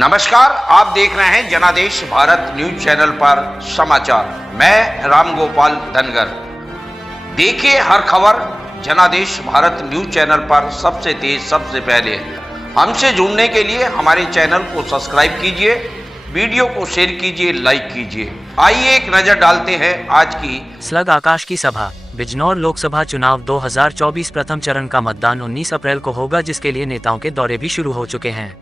नमस्कार, आप देख रहे हैं जनादेश भारत न्यूज चैनल पर समाचार। मैं राम गोपाल धनगर। देखिए हर खबर जनादेश भारत न्यूज चैनल पर सबसे तेज सबसे पहले। हमसे जुड़ने के लिए हमारे चैनल को सब्सक्राइब कीजिए, वीडियो को शेयर कीजिए, लाइक कीजिए। आइए एक नजर डालते हैं आज की स्लग आकाश की सभा। बिजनौर लोकसभा चुनाव 2024 प्रथम चरण का मतदान 19 अप्रैल को होगा, जिसके लिए नेताओं के दौरे भी शुरू हो चुके हैं।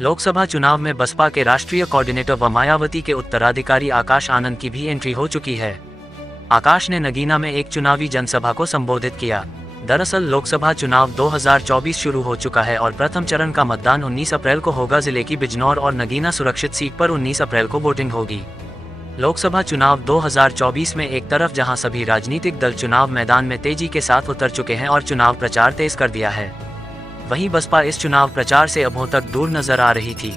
लोकसभा चुनाव में बसपा के राष्ट्रीय कोऑर्डिनेटर व मायावती के उत्तराधिकारी आकाश आनंद की भी एंट्री हो चुकी है। आकाश ने नगीना में एक चुनावी जनसभा को संबोधित किया। दरअसल लोकसभा चुनाव 2024 शुरू हो चुका है और प्रथम चरण का मतदान 19 अप्रैल को होगा। जिले की बिजनौर और नगीना सुरक्षित सीट पर 19 अप्रैल को वोटिंग होगी। लोकसभा चुनाव 2024 में एक तरफ जहां सभी राजनीतिक दल चुनाव मैदान में तेजी के साथ उतर चुके हैं और चुनाव प्रचार तेज कर दिया है, वहीं बसपा इस चुनाव प्रचार से अभों तक दूर नजर आ रही थी।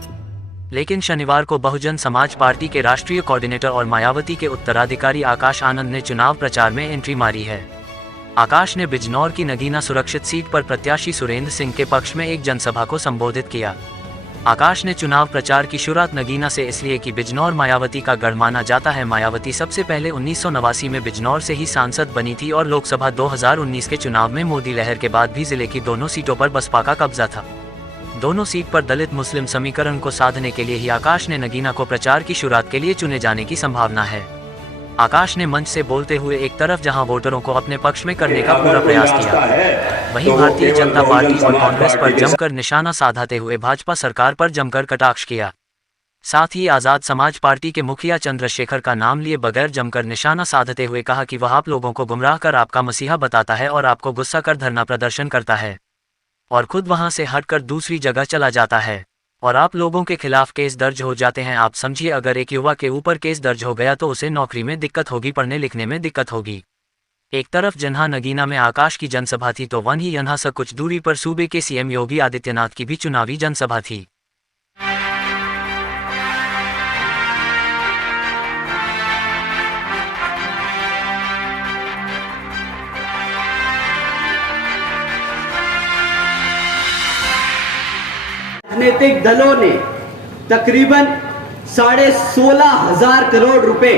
लेकिन शनिवार को बहुजन समाज पार्टी के राष्ट्रीय कोऑर्डिनेटर और मायावती के उत्तराधिकारी आकाश आनंद ने चुनाव प्रचार में एंट्री मारी है। आकाश ने बिजनौर की नगीना सुरक्षित सीट पर प्रत्याशी सुरेंद्र सिंह के पक्ष में एक जनसभा को संबोधित किया। आकाश ने चुनाव प्रचार की शुरुआत नगीना से इसलिए कि बिजनौर मायावती का गढ़ माना जाता है। मायावती सबसे पहले 1989 में बिजनौर से ही सांसद बनी थी और लोकसभा 2019 के चुनाव में मोदी लहर के बाद भी जिले की दोनों सीटों पर बसपा का कब्जा था। दोनों सीट पर दलित मुस्लिम समीकरण को साधने के लिए ही आकाश ने नगीना को प्रचार की शुरुआत के लिए चुने जाने की संभावना है। आकाश ने मंच से बोलते हुए एक तरफ जहां वोटरों को अपने पक्ष में करने का पूरा प्रयास किया, वहीं भारतीय जनता पार्टी और कांग्रेस पर जमकर निशाना साधते हुए भाजपा सरकार पर जमकर कटाक्ष किया। साथ ही आजाद समाज पार्टी के मुखिया चंद्रशेखर का नाम लिए बगैर जमकर निशाना साधते हुए कहा कि वह आप लोगों को गुमराह कर आपका मसीहा बताता है और आपको गुस्सा कर धरना प्रदर्शन करता है और खुद वहां से हटकर दूसरी जगह चला जाता है और आप लोगों के खिलाफ केस दर्ज हो जाते हैं। आप समझिए, अगर एक युवा के ऊपर केस दर्ज हो गया तो उसे नौकरी में दिक्कत होगी, पढ़ने लिखने में दिक्कत होगी। एक तरफ जन्हा नगीना में आकाश की जनसभा थी तो वहीं यहां से कुछ दूरी पर सूबे के सीएम योगी आदित्यनाथ की भी चुनावी जनसभा थी। राजनीतिक दलों ने तकरीबन 16,500 करोड़ रुपए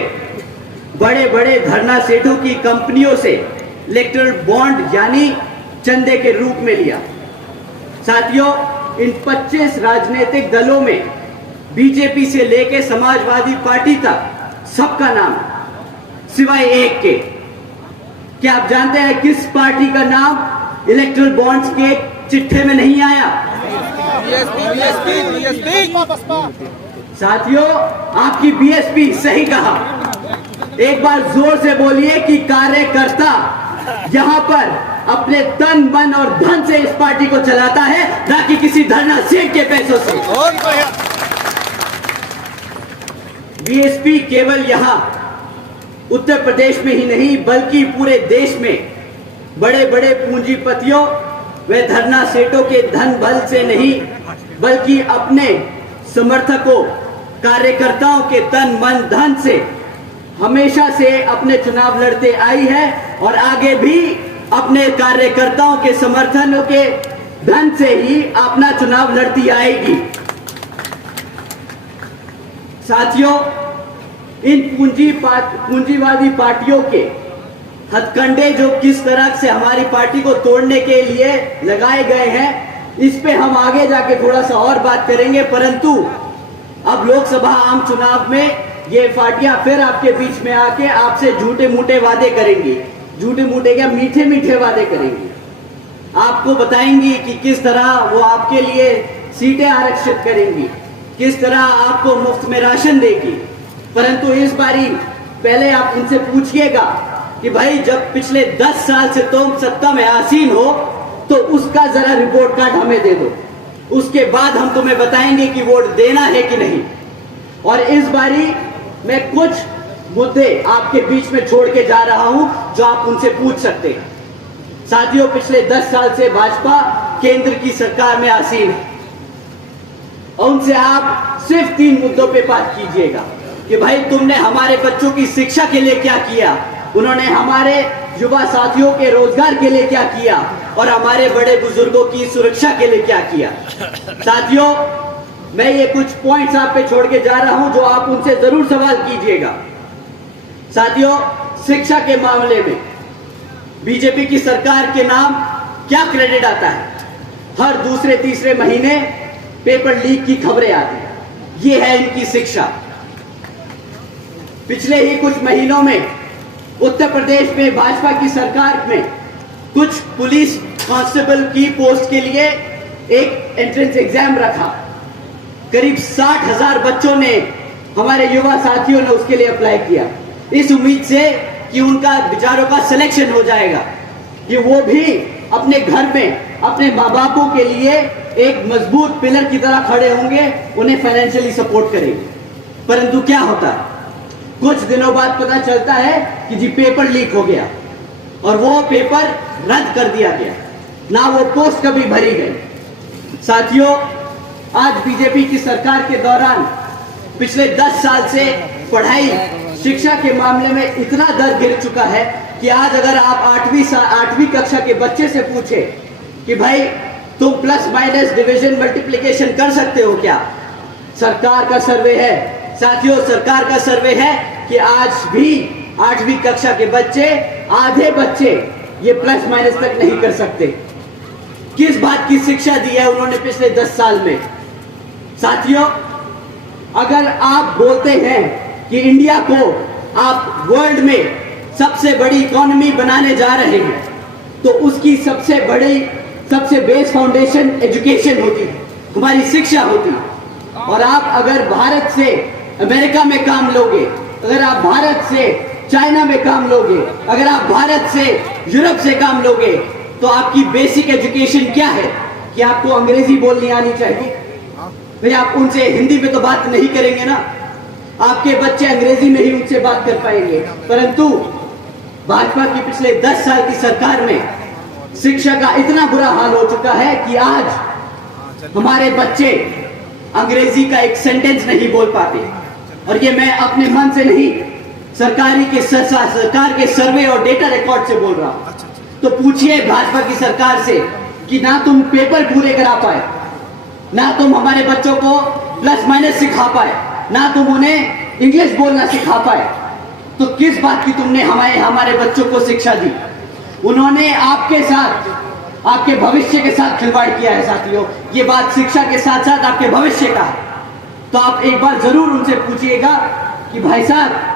बड़े बड़े धरना सेठों की कंपनियों से इलेक्टोरल बॉन्ड यानी चंदे के रूप में लिया। साथियों, इन 25 राजनीतिक दलों में बीजेपी से लेके समाजवादी पार्टी तक सबका नाम सिवाय एक के। क्या आप जानते हैं किस पार्टी का नाम इलेक्टोरल बॉन्ड्स के चिट्ठे में नहीं आया? साथियों, आपकी बीएसपी सही कहा। एक बार जोर से बोलिए कि कार्यकर्ता यहां पर अपने तन मन और धन से इस पार्टी को चलाता है, ना कि किसी धरना सेठ के पैसों से। बीएसपी केवल यहां उत्तर प्रदेश में ही नहीं बल्कि पूरे देश में बड़े बड़े पूंजीपतियों व धरना सेठों के धन बल से नहीं बल्कि अपने समर्थकों कार्यकर्ताओं के तन मन धन से हमेशा से अपने चुनाव लड़ते आई है और आगे भी अपने कार्यकर्ताओं के समर्थनों के धन से ही अपना चुनाव लड़ती आएगी। साथियों, इन पूंजीवादी पार्टियों के हथकंडे जो किस तरह से हमारी पार्टी को तोड़ने के लिए लगाए गए हैं, इस पे हम आगे जाके थोड़ा सा और बात करेंगे। परंतु अब लोकसभा आम चुनाव में ये पार्टियां फिर आपके बीच में आके आपसे झूठे मूठे वादे करेंगी। झूठे मूठे क्या, मीठे मीठे वादे करेंगी। आपको बताएंगी कि किस तरह वो आपके लिए सीटें आरक्षित करेंगी, किस तरह आपको मुफ्त में राशन देगी। परंतु इस बारी पहले आप उनसे पूछिएगा कि भाई जब पिछले 10 साल से तुम सत्ता में आसीन हो तो उसका जरा रिपोर्ट कार्ड हमें दे दो, उसके बाद हम तुम्हें बताएंगे कि वोट देना है कि नहीं। और इस बारी मैं कुछ मुद्दे आपके बीच में छोड़ के जा रहा हूं जो आप उनसे पूछ सकते हैं। साथियों, पिछले 10 साल से भाजपा केंद्र की सरकार में आसीन है और उनसे आप सिर्फ 3 मुद्दों पे बात कीजिएगा कि भाई तुमने हमारे बच्चों की शिक्षा के लिए क्या किया, उन्होंने हमारे युवा साथियों के रोजगार के लिए क्या किया और हमारे बड़े बुजुर्गों की सुरक्षा के लिए क्या किया। साथियों, मैं ये कुछ पॉइंट्स आप पे छोड़ के जा रहा हूं जो आप उनसे जरूर सवाल कीजिएगा। साथियों, शिक्षा के मामले में बीजेपी की सरकार के नाम क्या क्रेडिट आता है? हर दूसरे तीसरे महीने पेपर लीक की खबरें आती हैं। ये है इनकी शिक्षा। पिछले ही कुछ महीनों में उत्तर प्रदेश में भाजपा की सरकार में कुछ पुलिस कांस्टेबल की पोस्ट के लिए एक एंट्रेंस एग्जाम रखा। करीब 60,000 बच्चों ने, हमारे युवा साथियों ने उसके लिए अप्लाई किया, इस उम्मीद से कि उनका विचारों का सिलेक्शन हो जाएगा, कि वो भी अपने घर में अपने माँ बापों के लिए एक मजबूत पिलर की तरह खड़े होंगे, उन्हें फाइनेंशियली सपोर्ट करेंगे। परंतु क्या होता है, कुछ दिनों बाद पता चलता है कि जी पेपर लीक हो गया और वो पेपर रद्द कर दिया गया, ना वो पोस्ट कभी भरी गई। साथियों, आज बीजेपी की सरकार के दौरान पिछले 10 साल से पढ़ाई शिक्षा के मामले में इतना दर गिर चुका है कि आज अगर आप 8वीं कक्षा के बच्चे से पूछे कि भाई तुम प्लस माइनस डिवीजन मल्टीप्लिकेशन कर सकते हो क्या, सरकार का सर्वे है, साथियों सरकार का सर्वे है कि आज भी 8वीं कक्षा के बच्चे, आधे बच्चे ये प्लस माइनस तक नहीं कर सकते। किस बात की शिक्षा दी है उन्होंने पिछले 10 साल में? साथियों, अगर आप बोलते हैं कि इंडिया को आप वर्ल्ड में सबसे बड़ी इकोनॉमी बनाने जा रहे हैं, तो उसकी सबसे बेस फाउंडेशन एजुकेशन होती है, हमारी शिक्षा होती है। और आप अगर भारत से अमेरिका में काम लोगे, अगर आप भारत से चाइना में काम लोगे, अगर आप भारत से यूरोप से काम लोगे, तो आपकी बेसिक एजुकेशन क्या है कि आपको अंग्रेजी बोलनी आनी चाहिए। भाई आप उनसे हिंदी में तो बात नहीं करेंगे ना, आपके बच्चे अंग्रेजी में ही उनसे बात कर पाएंगे। परंतु भाजपा की पिछले 10 साल की सरकार में शिक्षा का इतना बुरा हाल हो चुका है कि आज हमारे बच्चे अंग्रेजी का एक सेंटेंस नहीं बोल पाते। और ये मैं अपने मन से नहीं, सरकार के सर्वे और डेटा रिकॉर्ड से बोल रहा हूं। तो पूछिए भाजपा की सरकार से कि ना तुम पेपर पूरे करा पाए, ना तुम हमारे बच्चों को प्लस माइनस सिखा पाए, ना तुम उन्हें इंग्लिश बोलना सिखा पाए, तो किस बात की तुमने हमारे बच्चों को शिक्षा दी? उन्होंने आपके साथ, आपके भविष्य के साथ खिलवाड़ किया है। साथियों, ये बात शिक्षा के साथ साथ आपके भविष्य का है। तो आप एक बार जरूर उनसे पूछिएगा कि भाई साहब